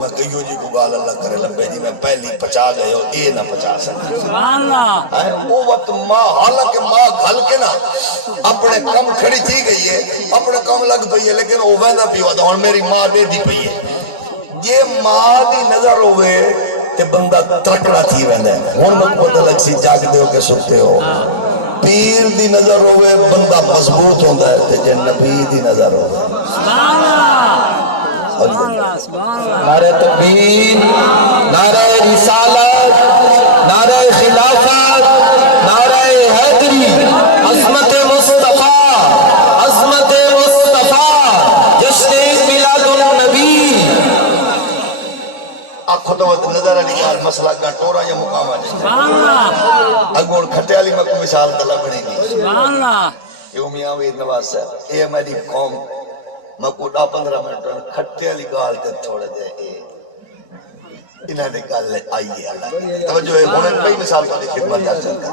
میں کہیو جی کو گال اللہ کرے لمبے جی میں پہلی پچا گئے ہو اے نہ پچا سکتے وہ وقت ماں حالانکہ ماں گھل کے نا اپنے کم کھڑی تھی گئی ہے اپنے کم لگ پئی ہے لیکن وہ ویندہ پیوا تھا اور میری ماں دے دی پئی ہے یہ ماں دی نظر ہوئے تے بندہ ترکڑا تھی ویندہ ہے ہون میں پتہ لگ سی جاگ دے ہو کے سکتے ہو پیر دی نظر ہوئے بندہ مضبوط ہوندہ ہے تے جن نبی دی نظر ہوئے نعرہ تکبیر، نعرہ رسالت، نعرہ خلافت، نعرہ حیدری، عظمت مصطفیٰ، عظمت مصطفیٰ، جشن میلاد النبی۔ آنکھوں تو نظر علی گال مسئلہ کا ٹورا یا مقام آجائے اگوڑ کھٹے علی میں کو مثال طلب بڑھیں گی یہ میاں ویر نواز صاحب یہ میری قوم میں کو 15 منٹ کھٹے علی گال تے تھوڑے دے انہاں نے گال آئیے اللہ توجہ ہے ہونے کئی مثال تو خدمت حاصل کر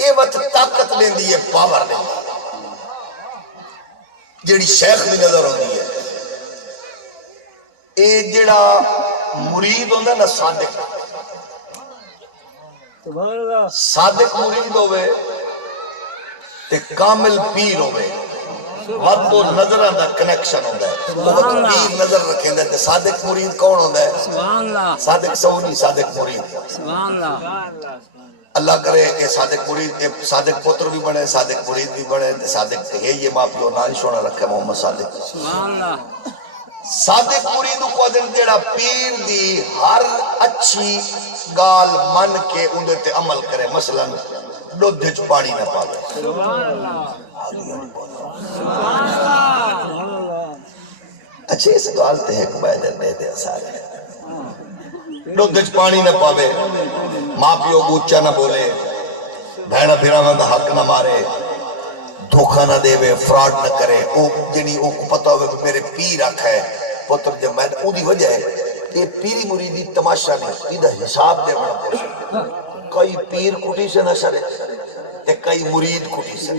یہ وقت طاقت لین دی ہے پاور لین دی جیڑی شیخ دی نظر ہوتی ہے اے جیڑا مرید ہوندہ نا صادق صادق مرید ہوئے تے کامل پیر ہوئے وقت تو نظر آندہ کنیکشن ہوندہ ہے وقت پیر نظر رکھیں دے تے صادق مرید کون ہوندہ ہے صادق سونی صادق مرید اللہ کرے کہ صادق مرید صادق پتر بھی بنے صادق مرید بھی بنے تے صادق ہے یہ ماں پیو نائی شونا رکھے محمد صادق صادق مرید کو دن جیڑا پیر دی ہر اچھی گال من کے اندر تے عمل کرے مثلا دودھ پانی نہ پاوے اچھے اس گال تے ایک بیدر دے دے سارے دودھ پانی نہ پاوے ماں پیو گوچا نہ بولے بھیڑا بھیڑا میں حق نہ مارے دھوکہ نہ دے وے فراڈ نہ کرے او جنی او کو پتہ ہوئے میرے پیر آکھا ہے پتر جب میں او دی وجہ ہے یہ پیری مریدی تماشا نہیں ادھا حساب دے بڑا پوشا کئی پیر کٹی سے نہ سرے تے کئی مرید کٹی سے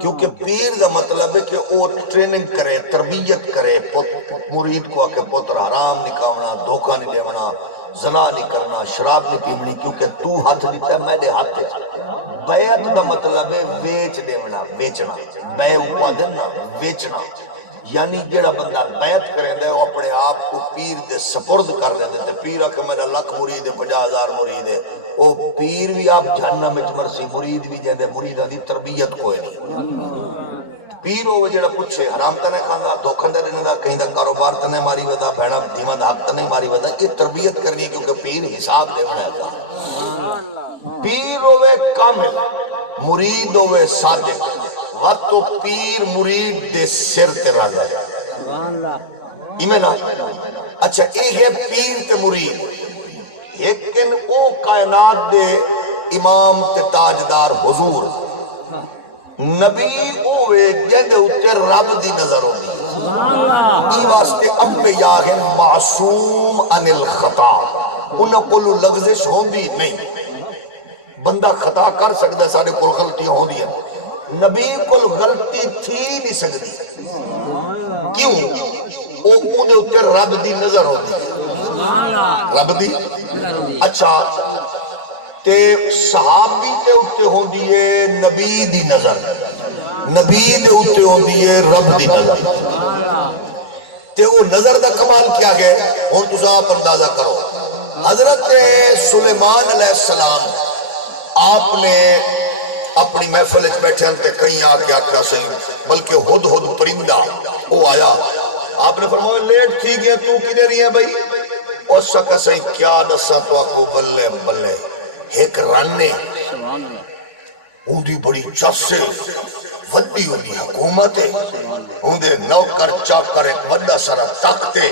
کیونکہ پیر دا مطلب ہے کہ وہ ٹریننگ کرے تربیت کرے مرید کو آکے پتر حرام نہیں کھاونا دھوکہ نہیں دیونا زنا نہیں کرنا شراب نہیں پیمنی کیونکہ تو ہاتھ دیتا ہے میں دے ہاتھ ہے بیعت دا مطلب ہے ویچ دیونا ویچنا بے اوپادن نا ویچنا یعنی جیڑا بندہ بیعت کریں دے وہ اپنے آپ کو پیر دے سپرد کر دے دے پیر آکے میرا لکھ مرید ہے 50,000 مرید ہے وہ پیر بھی آپ جہنم میں مرسی مرید بھی جائے دے مرید دی تربیت کوئی نہیں پیر ہوئے جیڑا پوچھے حرام تنے کھانا دھوکھن دے رہنے دا کہیں دا کاروبار تنے ماری ودا بھیڑا دھیمہ دا حق تنے ماری ودا یہ تربیت کرنی ہے کیونکہ پیر حساب دے بڑھا دا پیر ہوئے کامل مرید ہوئے صادق وقت تو پیر مرید دے سر تیرا گئے ایمیں نا اچھا ایک ہے پیر تے مرید لیکن او کائنات دے امام تے تاجدار حضور نبی اوے جن اتے رب دی نظر ہوندی ای واسطے انبیاء ہیں معصوم عن الخطا انہوں کو لغزش ہوندی نہیں بندہ خطا کر سکتا ہے سارے کو غلطیاں ہوندی ہیں نبی کو غلطی تھی نہیں سکتی کیوں انہیں اتے رب دی نظر ہوندی رب دی اچھا تے صحابی تے اتے ہوندی ہے نبی دی نظر نبی دے اتے ہوندی ہے رب دی نظر تے وہ نظر دا کمال کیا گئے اور تو آپ اندازہ کرو حضرت سلیمان علیہ السلام آپ نے اپنی محفل بیٹھے انتے کہیں آکے آکھا سہی بلکہ ہد ہد پرندہ وہ آیا آپ نے فرمایا لیٹ تھی گیا تو کدھر رہی ہے بھائی اور سکا سہی کیا دسا تو آکو بلے بلے ایک رانے اندھی بڑی چاسے ودی ہوئی حکومت اندھے نوکر چاکر ایک وڈا سارا طاقتے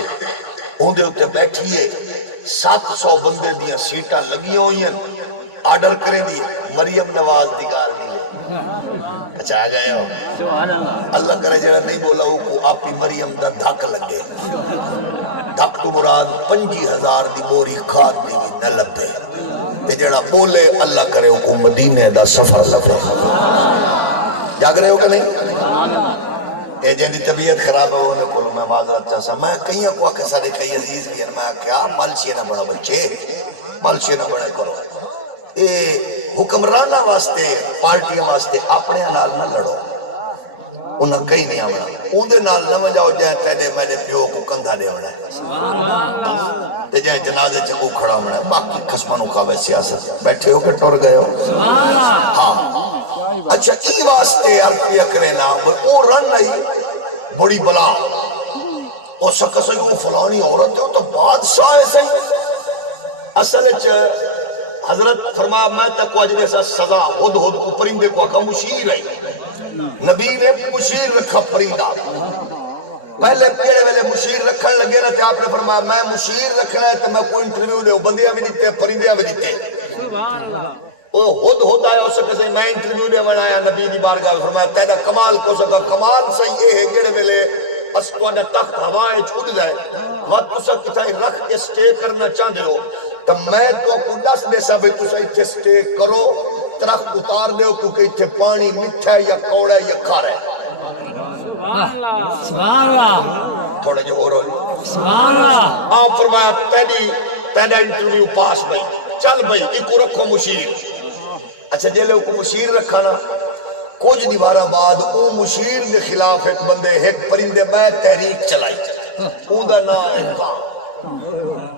اندھے اتے بیٹھئے 700 بندے دیا سیٹاں لگی ہوئی ہیں آرڈر کریں دی مریم نواز دی گال دی اچھا آ گئے ہو اللہ کرے جڑا نہیں بولا ہو کو آپ ہی مریم دا دھک لگے دھک تو مراد 25,000 دی بوری کھاد دی نہ لبے تے جڑا بولے اللہ کرے ہو کو مدینے دا سفر لبے جاگ رہے ہو کہ نہیں اے جن دی طبیعت خراب ہے انہیں کولو میں معذرت چاہتا میں کہیں کو آکے سارے کئی عزیز بھی ہیں میں کیا مالشی نہ بڑا بچے مالشی نہ بڑا کرو اے حکمرانہ واسطے پارٹیاں واسطے اپنے نال نہ لڑو انہاں کہیں نہیں آمنا اندھے نال نہ مجاؤ جائے تیرے میرے پیو کو کندھا دے ہونا ہے تے جائے جنازے چکو کھڑا ہونا ہے باقی قسمانوں کا وے سیاست بیٹھے ہو کہ ٹور گئے ہو ہاں اچھا ای واسطے عرفیہ کرے نا وہ رن نہیں بڑی بلا وہ سکا سہی وہ فلانی عورت ہے تو بادشاہ ہے صحیح اصل حضرت فرمایا میں تک واجنے سا سزا ہد ہد کو پرندے کو آکا مشیر ہے نبی نے مشیر رکھا پرندہ پہلے پیڑے والے مشیر رکھن لگے نا تے آپ نے فرمایا میں مشیر رکھنا ہے تو میں کوئی انٹرویو لے بندیاں بھی دیتے پرندیاں بھی دیتے وہ ہد ہد آیا اس سے میں انٹرویو لے بنایا نبی دی بارگاہ فرمایا تیرا کمال کو سکا کمال صحیح ہے گڑے والے اس کو نے تخت ہوائیں چھوڑ جائے وقت اسا کتائی رکھ کے سٹے کرنا چاہتے ہو تو میں تو کو دس دے سا بھی تسا اتھے سٹے کرو درخت اتار دے کیونکہ اتھے پانی مٹھا ہے یا کوڑا ہے یا کھارا ہے سبحان اللہ تھوڑا جو ہو رہا سبحان اللہ آپ فرمایا تیرا انٹرویو پاس بھئی چل بھئی ایکو رکھو مشیر اچھا جیلے کو مشیر رکھا نا کچھ دیوارہ بعد او مشیر دے خلاف ایک بندے ایک پرندے میں تحریک چلائی اوندا نا ایک کام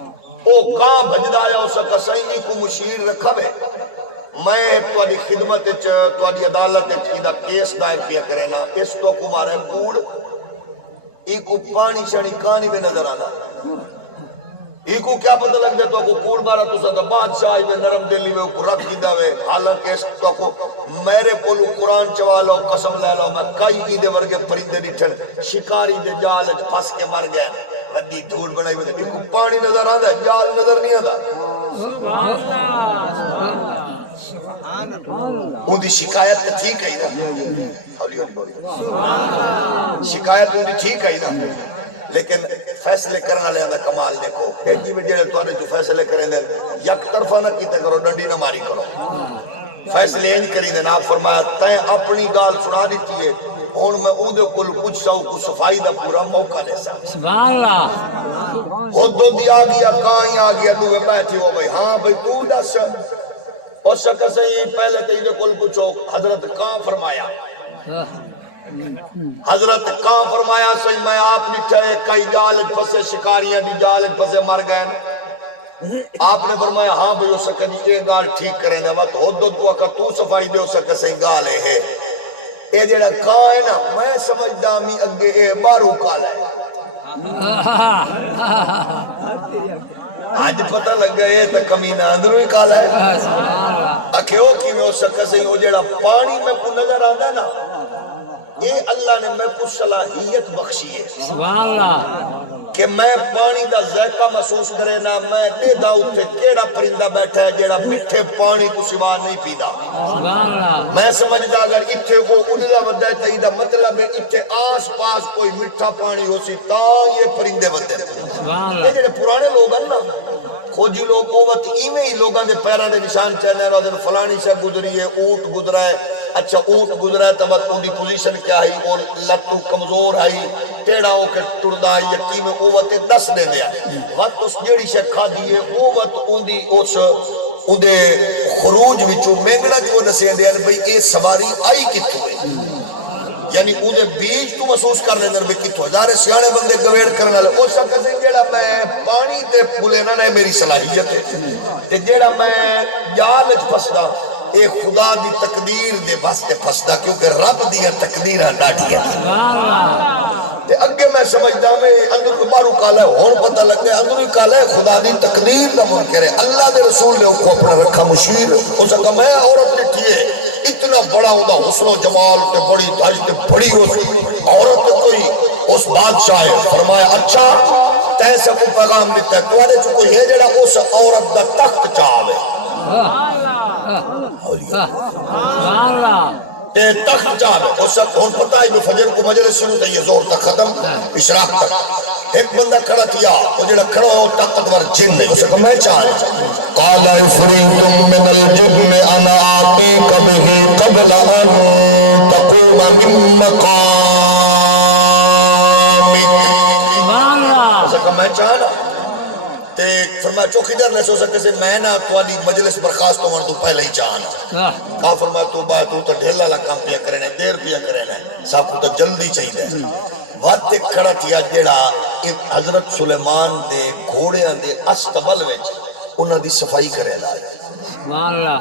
او کام بھجدہ آیا اسا کسائی کو مشیر رکھا بے میں تواری خدمت تواری عدالت کیدہ کیس دائر کیا کرے نا اس تو کو مارے کوڑ ایکو پانی شانی کانی میں نظر آنا ایکو کیا پتہ لگ دے تو کو کوڑ بارا تو سا بادشاہی میں نرم دلی میں کو رکھ دیدہ ہوئے حالانکہ اس تو کو میرے کولو قرآن چوالو قسم لے لو میں کئی ایدے ورگے پرندے نٹھن شکاری دے جال پھس کے مر گئے ردی دھول بنائی ہوئے ایکو پانی نظر آدھا جال نظر نہیں آدھا ان دی شکایت ٹھیک ہے نا شکایت ان دی ٹھیک ہے نا لیکن فیصلے کرنا لے اندھا کمال دیکھو ایک جی میں جیڑے توڑے جو فیصلے کریں دیں یک طرفہ نہ کیتے کرو ڈنڈی نہ ماری کرو فیصلے انج کریں دیں آپ فرمایا تین اپنی گال سنا دیتی ہے اور میں اودے کل کچھ ساؤ کو صفائی دا پورا موقع دے سا سبحان اللہ خود دو دی آگیا کائیں آگیا دوے بیٹھی ہو بھئی ہاں بھئی تو دس اور شکر سے ہی پہلے تیدے کل پوچھو حضرت کہاں فرمایا حضرت کہاں فرمایا صحیح میں آپ نٹھے کئی جالج پسے شکاریاں دی جالج پسے مر گئے آپ نے فرمایا ہاں بھئی ہو سکے جی ایک گال ٹھیک کریں دے وقت حدود کو اکا تو صفائی دے ہو سکے صحیح گالے ہے اے جیڑا کہاں ہے نا میں سمجھدا می اگے اے بارو کال ہے آج پتہ لگ گئے تا کمینہ اندروں ہی کال ہے اکھے ہو کی میں ہو سکے صحیح ہو جیڑا پانی میں کو نظر آندہ نا اے اللہ نے میں کو صلاحیت بخشی ہے سبحان اللہ کہ میں پانی دا ذائقہ محسوس کرے نا میں دے دا اٹھے کیڑا پرندہ بیٹھا ہے جیڑا مٹھے پانی کو سوا نہیں پیدا سبحان اللہ میں سمجھدا اگر اتھے وہ اڑلا ودہ ہے تیدہ مطلب ہے اتھے آس پاس کوئی مٹھا پانی ہو سی تا یہ پرندے ودہ سبحان یہ اللہ جیڑے پرانے لوگ ہیں نا کھوجی لوگ قوت ایویں ہی لوگاں دے پیران دے نشان چہنے رہا دن فلانی سے گزری ہے اونٹ گزرا ہے اچھا اونٹ گزرا ہے تب ان دی پوزیشن کیا ہے اور لتو کمزور ہے ٹیڑا ہو کے ٹردہ ہے یقین میں قوت دس دے دیا وقت اس جیڑی شکھا دیئے قوت ان دی اس ان دے خروج وچو مینگڑا جو نسے دیا بھئی اے سواری آئی کتو ہے یعنی اودے بیج تو محسوس کر لیندر بھی کتو ہزارے سیانے بندے گویڑ کرنا لے او شکر سے جیڑا میں پانی دے پھولے نہ نہیں میری صلاحیت ہے تے جیڑا میں جالج پسدا اے خدا دی تقدیر دے باستے پسدا کیونکہ رب دیا تقدیرہ ڈاٹیا سبحان اللہ تے اگے میں سمجھدا میں اندر کو بارو کالا ہے ہون پتہ لگ گیا اندر ہی کالا ہے خدا دی تقدیر دا منکر ہے اللہ دے رسول نے ان کو اپنا رکھا مشیر اس کا میں عورت لٹھی ہے اتنا بڑا ہوتا حسن و جمال تے بڑی تاج تے بڑی عورت کوئی اس بادشاہ ہے فرمایا اچھا تیسے کو پیغام دیتا ہے تو آدھے جو کوئی ہے جڑا اس عورت دا تخت چاہے سبحان اللہ تے تخت چاہے اس ہون پتہ ہے فجر کو مجلس شروع تھا یہ زور تک ختم اشراق تک ایک بندہ کھڑا کیا وہ جڑا کھڑا ہو طاقتور جن ہے اسے کہ میں چاہے قال افریت من الجن انا آتیک به قبل ان تقوم من مقام میں چاہنا تے فرمایا چوکی در نے سو سکے سے میں نہ توالی مجلس برخاست ہونے تو پہلے ہی چاہنا فرمایا تو با تو ڈھیل والا کام پیا کرنا دیر پیا کرنا سب کو تو جلدی چاہیے وقت کھڑا تھیا جڑا حضرت سلیمان دے گھوڑیاں دے استبل وچ انہاں دی صفائی کرے لا سبحان اللہ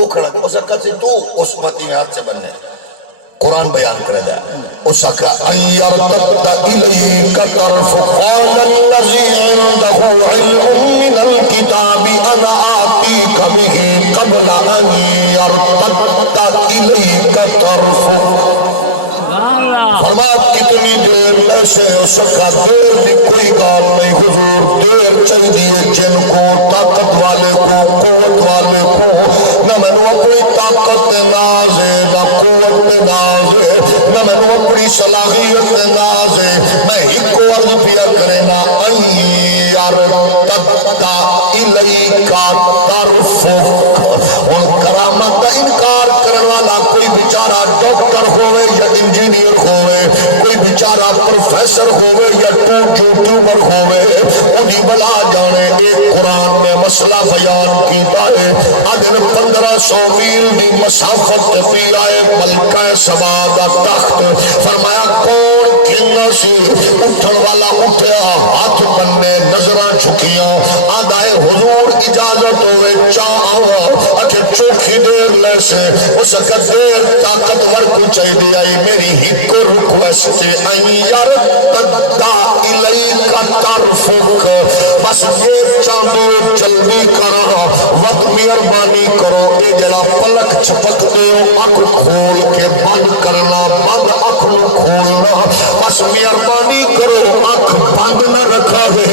وہ کھڑا اس وقت سے تو اس پتی میں ہاتھ سے بننے قرآن بیان کرے دا اس وقت ایرتد الیک طرف قال الذی عنده علم من الكتاب انا آتیک به قبل ان یرتد الیک طرف فرمایا کتنی دیر ایسے اس کا دیر بھی کوئی گال نہیں حضور دیر چاہیے جن کو طاقت والے کو قوت والے کو نہ میں نے اپنی طاقت نازے نہ قوت نازے نہ میں نے اپنی صلاحیت نازے میں ایک کو عرض پیا کرے نا ایرتد الیک طرفک ان کرامت کا انکار کرنے والا کوئی بیچارہ ڈاکٹر ہوئے یا انجینئر ہوئے کوئی بیچارہ پروفیسر ہوئے یا یوٹیوبر ہوئے انہی بلا جانے ایک قرآن میں مسئلہ بیان کیتا ہے اگر 1500 میل دی مسافت پی آئے ملکہ سبا دا تخت فرمایا کون کھنا سی اٹھن والا اٹھیا ہاتھ بننے نظرہ چھکیاں آدھائے حضور اجازت ہوئے چاہاں اکھر چوکھی دیر لے سے اس کا دیر طاقتور کو چاہی دی آئی میری ہی کو ریکویسٹ ایرتد الیک طرفک بس یہ چاندو جلدی کرو وقت مہربانی کرو اے جڑا پلک چھپک دیو اکھ کھول کے بند کرنا بند اکھ نو کھولنا بس مہربانی کرو اکھ بند نہ رکھا گے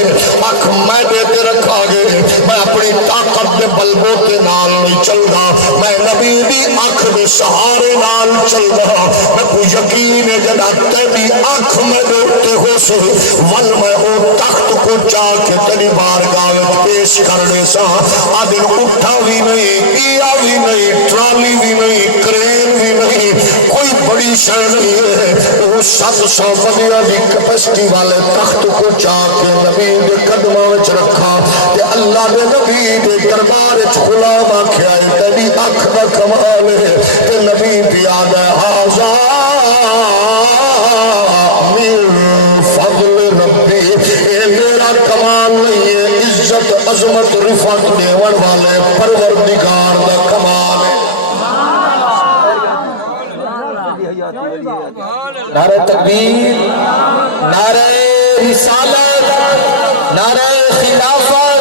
اکھ میدے تے رکھا گے میں اپنی طاقت دے بلبوں کے نال نہیں چل رہا میں نبی دی اکھ دے سہارے نال چل رہا میں کو یقین ہے جڑا تیری اکھ میں دیتے ہو سے ون میں او تخت کو چاہ کے تیری بارگاہ پیش کرنے سا آدھن اٹھا بھی نہیں کیا بھی نہیں ٹرالی بھی نہیں کرین بھی نہیں کوئی بڑی شہ نہیں ہے وہ 700 بندیاں دی کپسٹی والے تخت کو چاہ کے نبی دے قدمہ وچ رکھا کہ اللہ دے نبی دے دربار وچ غلام آکھیا ہے تیری اکھ دا کمال ہے کہ نبی بھی آدھا حاضا من فضل ربی اے میرا کمال نہیں ہے عزت عظمت رفعت دیون والے پروردگار دا کمال ہے نعرہ تکبیر نعرہ رسالت نعرہ خلافت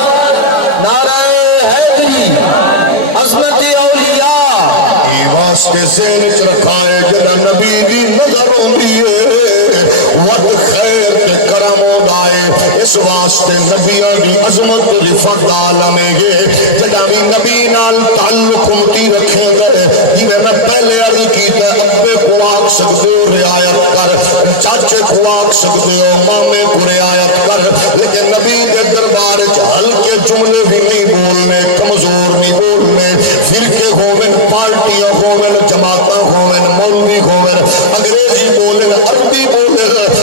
نعرہ حیدری عظمت اولیاء یہ واسطے ذہن رکھا ہے جنہ نبی دی نظر ہوندی ہے وقت خیر تے کرم ہوندا اس واسطے نبیاں دی عظمت رفعت عالم ہے جڑا بھی نبی نال تعلق ہوتی رکھیں گے جویں میں پہلے عرض کیتا ابے کو آکھ سکدے ہو رعایت کر چاچے کو آکھ سکدے ہو مامے کو رعایت کر لیکن نبی دے دربار وچ ہلکے جملے بھی نہیں بولنے کمزور نہیں بولنے فرقے ہوویں پارٹیاں ہوویں جماعتاں ہوویں مولوی ہوویں انگریزی بولیں عربی بولیں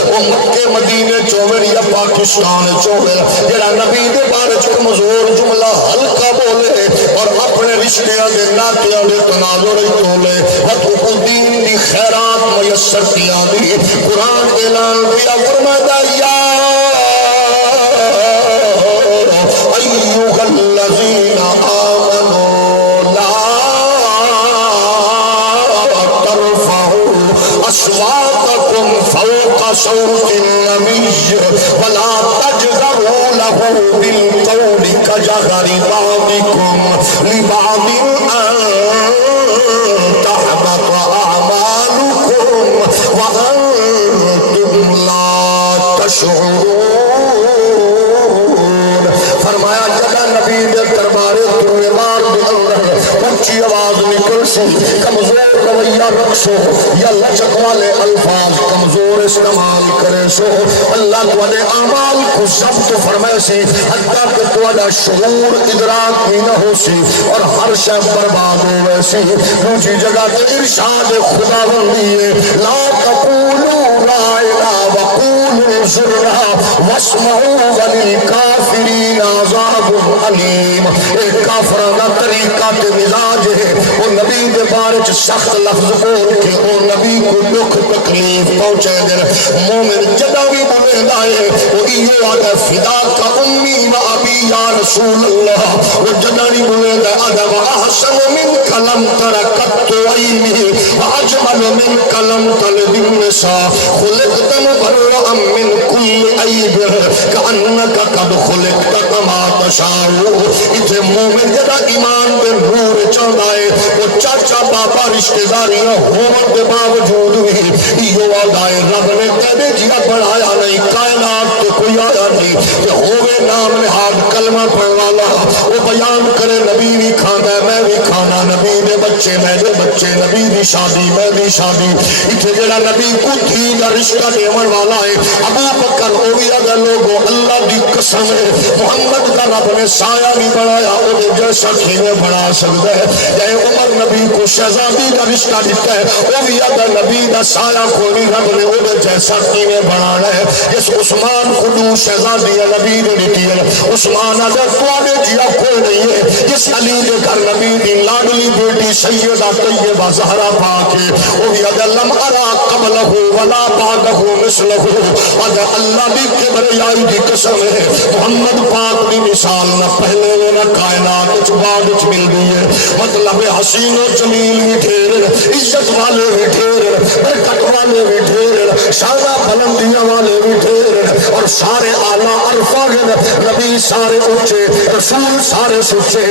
وہ مکے مدینے چوویں یا پاکستان چوویں جڑا نبی دے بارے وچ کمزور جملہ ہلکا بولے اور اپنے رشتیاں دے ناتیاں دے تناظر تولے اور کو دین دی خیرات میسر کیا دی قرآن اعلان دیا فرمایا یا ایھا الذین آمنوا لا ترفعوا اصواتکم فوق صوت النبی ولا تجهروا له بالقول كجهر بعضكم لبعض ان تحبط اعمالكم وانتم لا تشعرون فرمایا جگہ نبی دے دربارے ترمار دے اندر اونچی آواز نکل سی کمزور رویہ رکھ سو یا لچک والے الفاظ کمزور استعمال کرے سو اللہ تواڈے اعمال کو ضبط فرمائے سی حتیٰ کہ تواڈا شعور ادراک بھی نہ ہو سی اور ہر شے برباد ہوئے سی دوسری جگہ تے ارشاد خداوندی ہے لا تقولوا لا الہ وقولوا انظرنا واسمعوا وللکافرین عذاب علیم. ایک کافرانہ طریقہ کے مزاج ہے وہ نبی دے بارے چ سخت لفظ بول کے وہ نبی کو دکھ تکلیف پہنچے دے. مومن جدا بھی بولے ہے وہ ایو آدھا فدا کا امی و ابی یا رسول اللہ. وہ جدا نہیں بولے آدھا وَأَحْسَنُ مِنْكَ لَمْ تَرَكَتْ عَيْنِي وَأَجْمَلُ مِنْكَ لَمْ تَلِدِ النِّسَاءُ خُلِقْتَ مُبَرَّأً مِنْ كُلِّ عَيْبٍ كَأَنَّكَ قَدْ خُلِقْتَ كَمَا تَشَاءُ. اتھے مومن جدا ایمان دے نور چاہتا ہے وہ چاچا بابا رشتہ داریاں ہونے کے باوجود بھی یہ آدھائے رب نے کہنے جیا بڑھایا نہیں کائنات تو کوئی آیا نہیں کہ ہوئے نام نہاد کلمہ پڑھ والا وہ بیان کرے نبی بھی کھانا ہے میں بھی کھانا نبی نے بچے میں نے بچے نبی بھی شادی میں بھی شادی. اتھے جڑا نبی کو تھی کا رشتہ دیون والا ہے ابو بکر وہ بھی اگر لوگوں اللہ دی قسم ہے محمد کا رب نے سایہ نہیں بڑھایا وہ جیسا کھینے بڑھا سکتا ہے. جائے عمر نبی کو شہزادی کا رشتہ دیتا ہے وہ بھی اگر نبی کا سایہ کوئی رب نے وہ جیسا کھینے بڑھانا ہے. جس عثمان کو دو شہزادی نبی نے دیتی ہے عثمان اگر توڑے جیا کوئی نہیں ہے. جس علی کے گھر نبی دی لاڈلی بیٹی سیدہ طیبہ زہرا پاک ہے وہ بھی اگر لم ارا قبلہ ولا بعدہ مثلہ اگر اللہ بھی کبریائی دی قسم ہے محمد پاک دی مثال نہ پہلے نہ کائنات بعد مل گئی ہے. مطلب حسین و جمیل بھی ڈھیر عزت والے بھی ڈھیر برکت والے بھی ڈھیر شانہ بلندیاں والے بھی ڈھیر اور سارے آلہ عرفہ نبی سارے اونچے رسول سارے سچے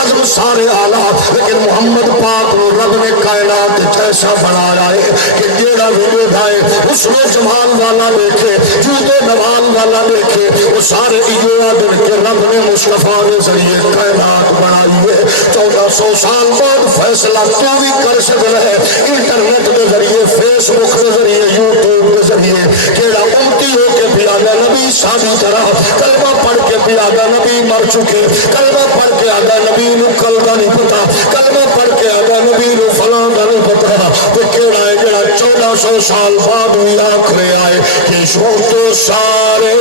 عزم سارے آلہ لیکن محمد پاک کو رب نے کائنات ایسا بنایا ہے کہ جیڑا بھی دھائے اس میں جمال والا دیکھے جودے نوال والا دیکھے وہ سارے ایوہ کے رب نے مصطفیٰ نے ذریعے کائنات بنائی ہے. 1400 سال بعد فیصلہ تو بھی کر سکتا ہے انٹرنیٹ کے ذریعے فیس بک کے ذریعے یوٹیوب کے ذریعے کیڑا امتی ہو کے بھی آگا نبی شادی طرح کلمہ پڑھ کے بھی آگا نبی مر چکے کلمہ پڑھ کے آگا نبی نو کل کا نہیں پتا کلمہ پڑھ کے آگا نبی نو فلاں کا نہیں پتا تو کیڑا ہے جڑا 1400 سال بعد بھی آخرے آئے کہ شو تو سارے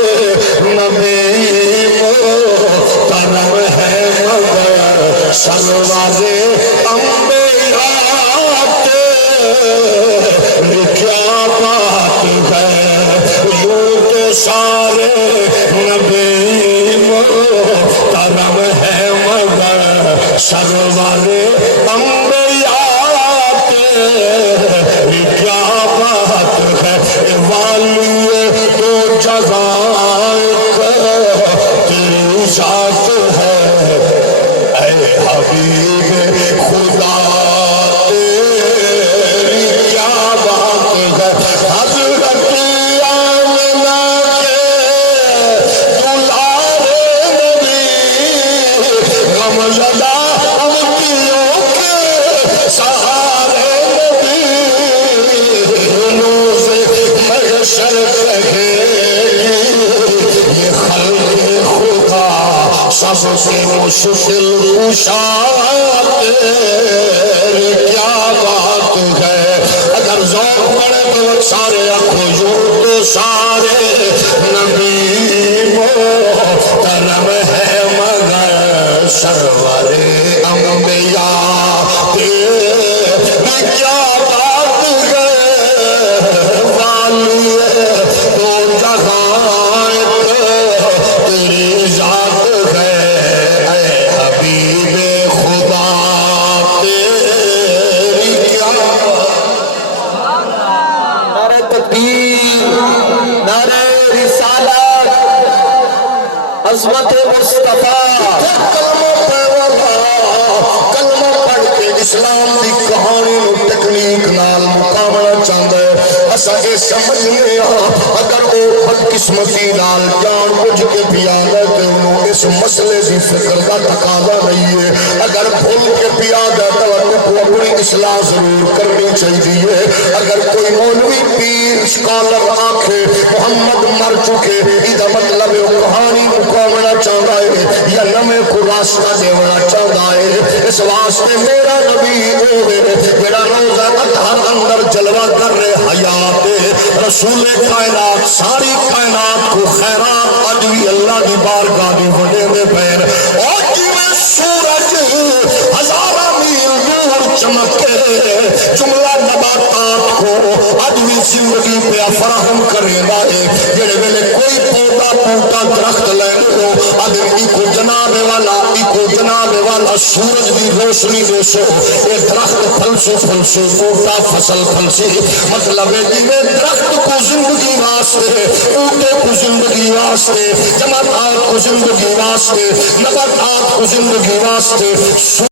نبی محترم ہے مگر سرورِ انبیاء تیری کیا بات ہے. یوں تو سارے نبی محترم ہے مگر سرورِ انبیاء تیری کیا بات ہے. والی تو جگہ تیری ذات ہے اے حبیب خدا تیری کیا بات ہے. حضرت آمنہ کے دلارے نبی غمزدہ امتیوں کے سہارے نبی روز محشر کہے یہ خلق خدا سب سے مشکل کشا تیری کیا بات ہے. اگر ذوق پڑے تو سارے اکھو یوں تو سارے نبی محترم ہے مگر سرور انبیاء تیری کیا بات ہے. والی تو جگہ تیری ذات ہے اے حبیب خدا تیری کیا نعرہ تکبیر نعرہ رسالت عظمت مصطفیٰ. کلمہ پڑھ کے اسلام دی کہانی ٹیکنیک نال مقابلہ چاہتا ہے. اسا یہ سمجھنے اگر وہ بدقسمتی نال جان بوجھ کے بھی آگا تو انہوں اس مسئلے کی فکر کا تقاضا نہیں ہے. اگر بھول کے بھی آگا تو کو اپنی اصلاح ضرور کرنی چاہیے. اگر کوئی مولوی پیر اسکالر آنکھے محمد مر چکے یہ مطلب کہانی مقابلہ چاہتا ہے یا نمے کو راستہ دیونا چاہتا ہے. اس واسطے میرا نبی میرا روزہ باہر اندر جلوہ کر رہے حیات رسول کائنات ساری کائنات کو خیرات اج بھی اللہ دی بارگاہ دی وڈے میں پین اور جویں سورج ہزارہ میل دور چمکے جملہ نباتات کو اج بھی زندگی پہ فراہم کرے گا جڑے ویلے کوئی پودا پودا درخت لینے آدمی کو جناب والا سورج دی روشنی دے سو اے درخت پھلسو موٹا فصل پھلسی مطلب ہے کہ درخت کو زندگی واسطے بوٹے کو زندگی واسطے جماعت کو زندگی واسطے نباتات کو زندگی واسطے